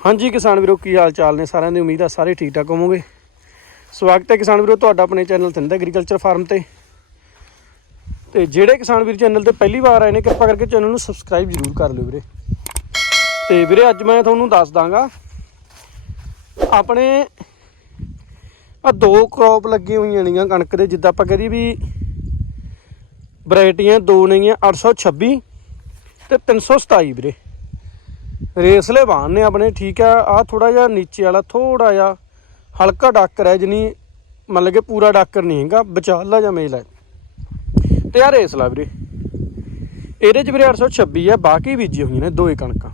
ਹਾਂਜੀ ਕਿਸਾਨ ਵੀਰੋ, ਕੀ ਹਾਲ ਚਾਲ ਨੇ? ਸਾਰਿਆਂ ਦੀ ਉਮੀਦ ਆ ਸਾਰੇ ਠੀਕ ਠਾਕ ਹੋਵੋਗੇ। ਸਵਾਗਤ ਹੈ ਕਿਸਾਨ ਵੀਰੋ, ਤੁਹਾਡਾ ਆਪਣੇ ਚੈਨਲ ਤਿੰਦ ਐਗਰੀਕਲਚਰ ਫਾਰਮ ਤੇ। ਤੇ ਜਿਹੜੇ ਕਿਸਾਨ ਵੀਰ ਚੈਨਲ ਤੇ ਪਹਿਲੀ ਵਾਰ ਆਏ ਨੇ, ਕਿਰਪਾ ਕਰਕੇ ਚੈਨਲ ਨੂੰ ਸਬਸਕ੍ਰਾਈਬ ਜ਼ਰੂਰ ਕਰ ਲਿਓ ਵੀਰੇ। ਤੇ ਵੀਰੇ, ਅੱਜ ਮੈਂ ਤੁਹਾਨੂੰ ਦੱਸ ਦਾਂਗਾ, ਆਪਣੇ ਆ ਦੋ ਕ੍ਰੌਪ ਲੱਗੀਆਂ ਹੋਈਆਂ ਨੇਗੀਆਂ ਕਣਕ ਦੇ, ਜਿੱਦਾਂ ਆਪਾਂ ਕਹਦੀ ਵੀ ਵੈਰਾਈਟੀਆਂ ਦੋ ਨੇਗੀਆਂ 826 ਤੇ 327 ਵੀਰੇ। ਰੇਸਲੇ ਬਾਣ ਨੇ ਆਪਣੇ, ਠੀਕ ਆ ਆ ਥੋੜਾ ਜਿਹਾ ਨੀਚੇ ਵਾਲਾ ਥੋੜਾ ਜਿਹਾ ਹਲਕਾ ਡਾਕਰ ਹੈ ਜਨੀ ਮਤਲਬ ਕਿ ਪੂਰਾ ਡਾਕਰ ਨਹੀਂ ਹੈਗਾ ਵਿਚਾਲਾ ਜਾਂ ਮੇਲ ਹੈ। ਤੇ ਆ ਰੇਸਲਾ ਵੀਰੇ। ਇਹਦੇ ਚ ਵੀਰੇ 826 ਹੈ ਬਾਕੀ ਬੀਜੀ ਹੋਈਆਂ ਨੇ ਦੋਏ ਕਣਕਾਂ।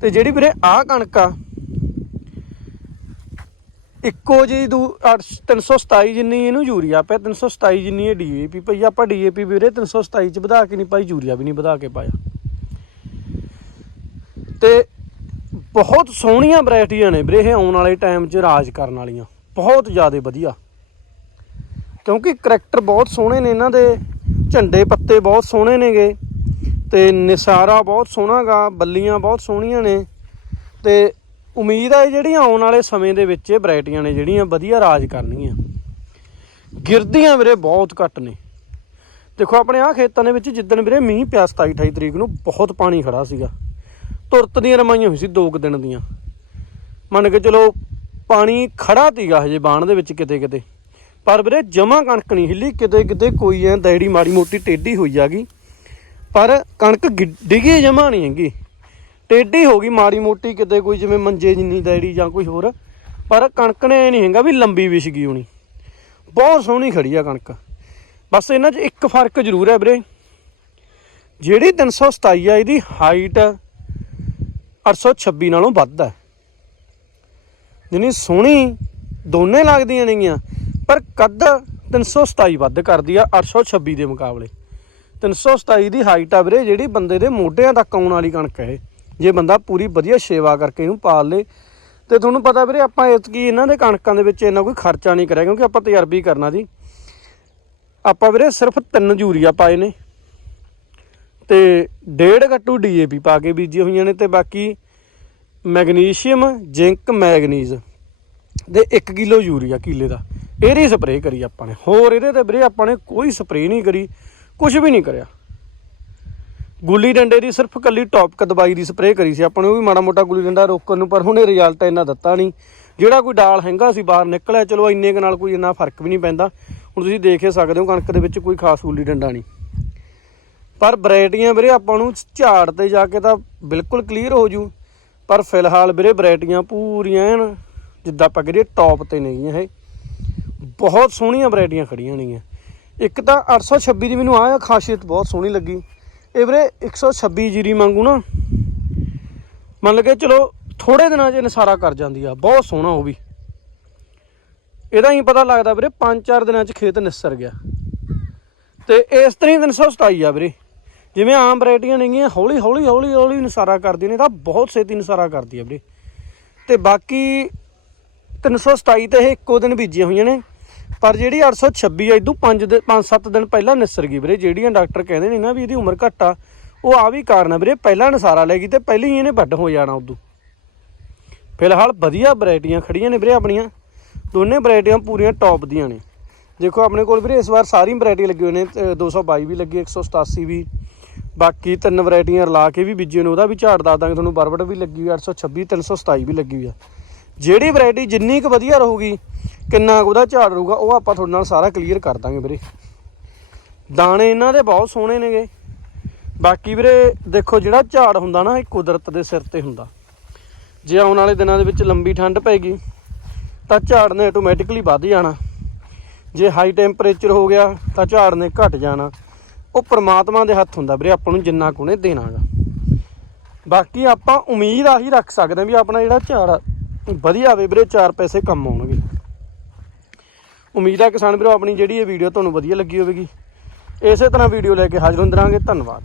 ਤੇ ਜਿਹੜੀ ਵੀਰੇ ਆ ਕਣਕ ਆ, ਇੱਕੋ ਜੀ ਦੂ 327 ਜਿੰਨੀ ਇਹਨੂੰ ਯੂਰੀਆ ਪਿਆ 327 ਜਿੰਨੀ ਇਹ ਡੀਏਪੀ ਪਈ। ਆਪਾਂ ਡੀਏਪੀ ਵੀਰੇ 327 ਚ ਵਧਾ ਕੇ ਨਹੀਂ ਪਾਈ, ਯੂਰੀਆ ਵੀ ਨਹੀਂ ਵਧਾ ਕੇ ਪਾਇਆ। ਤੇ ਬਹੁਤ ਸੋਹਣੀਆਂ ਵੈਰਾਈਟੀਆਂ ਨੇ ਵੀਰੇ, ਇਹ ਆਉਣ ਵਾਲੇ ਟਾਈਮ 'ਚ ਰਾਜ ਕਰਨ ਵਾਲੀਆਂ। ਬਹੁਤ ਜ਼ਿਆਦਾ ਵਧੀਆ। ਕਿਉਂਕਿ ਕਰੈਕਟਰ ਬਹੁਤ ਸੋਹਣੇ ਨੇ ਇਹਨਾਂ ਦੇ, ਝੰਡੇ ਪੱਤੇ ਬਹੁਤ ਸੋਹਣੇ ਨੇਗੇ, ਤੇ ਨਿਸਾਰਾ ਬਹੁਤ ਸੋਹਣਾਗਾ, ਬੱਲੀਆਂ ਬਹੁਤ ਸੋਹਣੀਆਂ ਨੇ, ਤੇ ਉਮੀਦ ਹੈ ਜਿਹੜੀਆਂ ਆਉਣ ਵਾਲੇ ਸਮੇਂ ਦੇ ਵਿੱਚ ਇਹ ਵੈਰਾਈਟੀਆਂ ਨੇ ਜਿਹੜੀਆਂ ਵਧੀਆ ਰਾਜ ਕਰਨੀਆਂ ਗਿਰਦੀਆਂ ਵੀਰੇ ਬਹੁਤ ਘੱਟ ਨੇ। ਦੇਖੋ ਆਪਣੇ ਆਹ ਖੇਤਾਂ ਦੇ ਵਿੱਚ ਜਿੱਦਣ ਵੀਰੇ ਮੀਂਹ ਪਿਆ 27 28 ਤਰੀਕ ਨੂੰ, ਬਹੁਤ ਪਾਣੀ ਖੜਾ ਸੀਗਾ। ਤੁਰਤ ਦੀਆਂ ਰਮਾਈਆਂ ਹੋਈ ਸੀ ਦੋ ਕੁ ਦਿਨ ਦੀਆਂ। ਮੰਨ ਕੇ ਚਲੋ ਪਾਣੀ ਖੜਾ ਤੀਗਾ ਹਜੇ ਬਾਣ ਦੇ ਵਿੱਚ ਕਿਤੇ ਕਿਤੇ। ਪਰ ਵੀਰੇ ਜਮਾ ਕਣਕ ਨਹੀਂ ਹਿੱਲੀ, ਕਿਤੇ ਕਿਤੇ ਕੋਈ ਐ ਦੈੜੀ ਮਾੜੀ ਮੋਟੀ ਟੇਢੀ ਹੋਈ ਜਾਗੀ ਪਰ ਕਣਕ ਗਿ- ਡਿੱਗੀ ਜਮਾ ਨਹੀਂ ਹੈਗੀ। ਟੇਢੀ ਹੋ ਗਈ ਮਾੜੀ ਮੋਟੀ, ਕਿਤੇ ਕੋਈ ਜਿਵੇਂ ਮੰਜੇ ਜਿੰਨੀ ਦੈੜੀ ਜਾਂ ਕੋਈ ਹੋਰ। ਪਰ ਕਣਕ ਨੇ ਇਹ ਨਹੀਂ ਹੈਗਾ ਵੀ ਲੰਬੀ ਵਿਛ ਗਈ ਹੋਣੀ। ਬਹੁਤ ਸੋਹਣੀ ਖੜੀ ਆ ਕਣਕ। ਬਸ ਇਹਨਾਂ 'ਚ ਇੱਕ ਫ਼ਰਕ ਜ਼ਰੂਰ ਹੈ ਵੀਰੇ। ਜਿਹੜੀ 327 ਆ, ਇਹਦੀ ਹਾਈਟ 826 ਨਾਲੋਂ ਵੱਧ ਹੈ। ਜਿੰਨੀ ਸੋਹਣੀ ਦੋਨੇ ਲੱਗਦੀਆਂ ਨੇਗੀਆਂ, ਪਰ ਕੱਦ 327 ਵੱਧ ਕਰਦੀ ਆ 826 ਦੇ ਮੁਕਾਬਲੇ। 327 ਦੀ ਹਾਈਟ ਆ ਵੀਰੇ, ਜਿਹੜੀ ਬੰਦੇ ਦੇ ਮੋਢਿਆਂ ਤੱਕ ਆਉਣ ਵਾਲੀ ਕਣਕ ਹੈ। ਜੇ ਬੰਦਾ ਪੂਰੀ ਵਧੀਆ ਸੇਵਾ ਕਰਕੇ ਇਹਨੂੰ ਪਾਲ ਲੇ, ਤੇ ਤੁਹਾਨੂੰ ਪਤਾ ਵੀਰੇ, ਆਪਾਂ ਇਤਕੀ ਇਹਨਾਂ ਦੇ ਕਣਕਾਂ ਦੇ ਵਿੱਚ ਇੰਨਾ ਕੋਈ ਖਰਚਾ ਨਹੀਂ ਕਰਿਆ, ਕਿਉਂਕਿ ਆਪਾਂ ਤਜਰਬੀ ਕਰਨਾ ਜੀ। ਆਪਾਂ ਵੀਰੇ ਸਿਰਫ ਤਿੰਨ ਯੂਰੀਆ ਪਾਏ ਨੇ। ਤੇ ਡੇਢ ਗੱਟੂ ਡੀਏਪੀ ਪਾ ਕੇ ਬੀਜੀ ਹੋਈਆਂ ਨੇ ਤੇ ਬਾਕੀ ਮੈਗਨੀਸ਼ੀਅਮ, ਜ਼ਿੰਕ, ਮੈਗਨੀਜ਼ ਦੇ 1 ਕਿਲੋ ਯੂਰੀਆ ਕਿੱਲੇ ਦਾ। ਇਹਦੀ ਸਪਰੇਅ ਕਰੀ ਆਪਾਂ ਨੇ। ਹੋਰ ਇਹਦੇ ਤੇ ਵੀਰੇ ਆਪਾਂ ਨੇ ਕੋਈ ਸਪਰੇਅ ਨਹੀਂ ਕਰੀ ਕੁਝ ਵੀ ਨਹੀਂ ਕਰਿਆ। ਗੁੱਲੀ ਡੰਡੇ ਦੀ ਸਿਰਫ ਕੱਲੀ ਟੌਪਕ ਦਵਾਈ ਦੀ ਸਪਰੇਅ ਕਰੀ ਸੀ ਆਪਾਂ ਨੇ, ਉਹ ਵੀ ਮਾੜਾ ਮੋਟਾ ਗੁੱਲੀ ਡੰਡਾ ਰੋਕਣ ਨੂੰ, ਪਰ ਹੁਣ ਇਹ ਰਿਜ਼ਲਟ ਇੰਨਾ ਦਿੱਤਾ ਨਹੀਂ। ਜਿਹੜਾ ਕੋਈ ਡਾਲ ਹੈਂਗਾ ਸੀ ਬਾਹਰ ਨਿਕਲਿਆ, ਚਲੋ ਇੰਨੇ ਕੁ ਨਾਲ ਕੋਈ ਇੰਨਾ ਫ਼ਰਕ ਵੀ ਨਹੀਂ ਪੈਂਦਾ। ਹੁਣ ਤੁਸੀਂ ਦੇਖ ਹੀ ਸਕਦੇ ਹੋ ਕਣਕ ਦੇ ਵਿੱਚ ਕੋਈ ਖਾਸ ਗੁੱਲੀ ਡੰਡਾ ਨਹੀਂ। ਪਰ ਵੈਰਾਈਟੀਆਂ ਵੀਰੇ ਆਪਾਂ ਨੂੰ ਝਾੜ ਤੇ ਜਾ ਕੇ ਤਾਂ ਬਿਲਕੁਲ ਕਲੀਅਰ ਹੋ ਜੂ। ਪਰ ਫਿਲਹਾਲ ਵੀਰੇ ਵੈਰਾਈਟੀਆਂ ਪੂਰੀਆਂ ਐਨ, ਜਿੱਦਾਂ ਆਪਾਂ ਕਰੀਏ ਟੌਪ ਤੇ ਨੇਗੀਆਂ ਇਹ। ਬਹੁਤ ਸੋਹਣੀਆਂ ਵੈਰਾਈਟੀਆਂ ਖੜੀਆਂ ਨੇਗੀਆਂ ਇੱਕ ਤਾਂ 826 ਦੀ ਮੈਨੂੰ ਆਹ ਖਾਸੀਅਤ ਬਹੁਤ ਸੋਹਣੀ ਲੱਗੀ। ਇਹ ਵੀਰੇ 126 ਜੀਰੀ ਮੰਗੂ ਨਾ, ਮੰਨ ਲਗੇ ਚਲੋ ਥੋੜੇ ਦਿਨਾਂ 'ਚ ਨਸਾਰਾ ਕਰ ਜਾਂਦੀ ਆ, ਬਹੁਤ ਸੋਹਣਾ ਉਹ ਵੀ। ਇਹਦਾ ਹੀ ਪਤਾ ਲੱਗਦਾ ਵੀਰੇ 5-4 ਦਿਨਾਂ 'ਚ ਖੇਤ ਨਿਸਰ ਗਿਆ। ਤੇ ਇਸ ਤਰ੍ਹਾਂ ਹੀ 327 ਆ ਵੀਰੇ। ਜਿਵੇਂ ਆਮ ਵੈਰਾਈਟੀਆਂ ਨੇਗੀਆਂ, ਹੌਲੀ ਹੌਲੀ ਹੌਲੀ ਹੌਲੀ ਨਸਾਰਾ ਕਰਦੀਆਂ ਨੇ, ਤਾਂ ਬਹੁਤ ਛੇਤੀ ਨਸਾਰਾ ਕਰਦੀ ਆ ਵੀਰੇ। ਤੇ ਬਾਕੀ 327 ਤੇ ਇਹ ਇੱਕੋ ਦਿਨ ਬੀਜੀਆਂ ਹੋਈਆਂ ਨੇ, ਪਰ ਜਿਹੜੀ 826 ਆ ਇਦੋਂ 5 ਦੇ 5-7 ਦਿਨ ਪਹਿਲਾਂ ਨਿਸਰ ਗਈ ਵੀਰੇ। ਜਿਹੜੀਆਂ ਡਾਕਟਰ ਕਹਿੰਦੇ ਨੇ ਨਾ ਵੀ ਇਹਦੀ ਉਮਰ ਘੱਟ ਆ, ਉਹ ਆ ਵੀ ਕਾਰਨ ਆ ਵੀਰੇ। ਪਹਿਲਾਂ ਨਸਾਰਾ ਲੈ ਗਈ ਤੇ ਪਹਿਲਾਂ ਹੀ ਇਹਨੇ ਵੱਡ ਹੋ ਜਾਣਾ ਉਦੋਂ ਫਿਲਹਾਲ ਵਧੀਆ ਵੈਰਾਈਟੀਆਂ ਖੜੀਆਂ ਨੇ ਵੀਰੇ ਆਪਣੀਆਂ। ਦੋਨੇ ਵੈਰਾਈਟੀਆਂ ਪੂਰੀਆਂ ਟੌਪ ਦੀਆਂ ਨੇ। ਦੇਖੋ ਆਪਣੇ ਕੋਲ ਵੀਰੇ ਇਸ ਵਾਰ ਸਾਰੀ ਵੈਰਾਈਟੀ ਲੱਗੀ ਹੋਈ ਨੇ ਤੇ 222 ਵੀ ਲੱਗੀ 187 ਵੀ ਬਾਕੀ ਤਿੰਨ ਵੈਰਾਈਟੀਆਂ ਰਲਾ ਕੇ ਵੀ ਬੀਜੇ ਨੇ, ਉਹਦਾ ਵੀ ਝਾੜ ਦੱਸ ਦਾਂਗੇ ਤੁਹਾਨੂੰ, ਬਰਬਟ ਵੀ ਲੱਗੀ ਹੋਈ 826 327 ਵੀ ਲੱਗੀ ਹੋਈ ਆ। ਜਿਹੜੀ ਵੈਰਾਈਟੀ ਜਿੰਨੀ ਕੁ ਵਧੀਆ ਰਹੂਗੀ, ਕਿੰਨਾ ਕੁ ਉਹਦਾ ਝਾੜ ਰਹੂਗਾ, ਉਹ ਆਪਾਂ ਤੁਹਾਡੇ ਨਾਲ ਸਾਰਾ ਕਲੀਅਰ ਕਰ ਦਾਂਗੇ ਵੀਰੇ। ਦਾਣੇ ਇਹਨਾਂ ਦੇ ਬਹੁਤ ਸੋਹਣੇ ਨੇਗੇ। ਬਾਕੀ ਵੀਰੇ, ਦੇਖੋ ਜਿਹੜਾ ਝਾੜ ਹੁੰਦਾ ਨਾ, ਇਹ ਕੁਦਰਤ ਦੇ ਸਿਰ ਤੇ ਹੁੰਦਾ। ਜੇ ਆਉਣ ਵਾਲੇ ਦਿਨਾਂ ਦੇ ਵਿੱਚ ਲੰਬੀ ਠੰਡ ਪੈਗੀ, ਤਾਂ ਝਾੜ ਨੇ ਆਟੋਮੈਟਿਕਲੀ ਵੱਧ ਜਾਣਾ। ਜੇ ਹਾਈ ਟੈਂਪਰੇਚਰ ਹੋ ਗਿਆ, ਤਾਂ ਝਾੜ ਨੇ ਘਟ ਜਾਣਾ। ਉਹ ਪ੍ਰਮਾਤਮਾ ਦੇ ਹੱਥ ਹੁੰਦਾ ਵੀਰੇ, ਆਪਾਂ ਨੂੰ ਜਿੰਨਾ ਕੁ ਉਹਨੇ ਦੇਣਾਗਾ। ਬਾਕੀ ਆਪਾਂ ਉਮੀਦ ਆਹੀ ਰੱਖ ਸਕਦੇ ਹਾਂ ਵੀ ਆਪਣਾ ਜਿਹੜਾ ਝਾੜ ਵਧੀਆ ਆਵੇ ਵੀਰੇ, ਚਾਰ ਪੈਸੇ ਕੰਮ ਆਉਣਗੇ। ਉਮੀਦ ਆ ਕਿਸਾਨ ਵੀਰੋ, ਆਪਣੀ ਜਿਹੜੀ ਇਹ ਵੀਡੀਓ ਤੁਹਾਨੂੰ ਵਧੀਆ ਲੱਗੀ ਹੋਵੇਗੀ। ਇਸੇ ਤਰ੍ਹਾਂ ਵੀਡੀਓ ਲੈ ਕੇ ਹਾਜ਼ਰ ਹੁੰਦੇ ਰਹਾਂਗੇ। ਧੰਨਵਾਦ।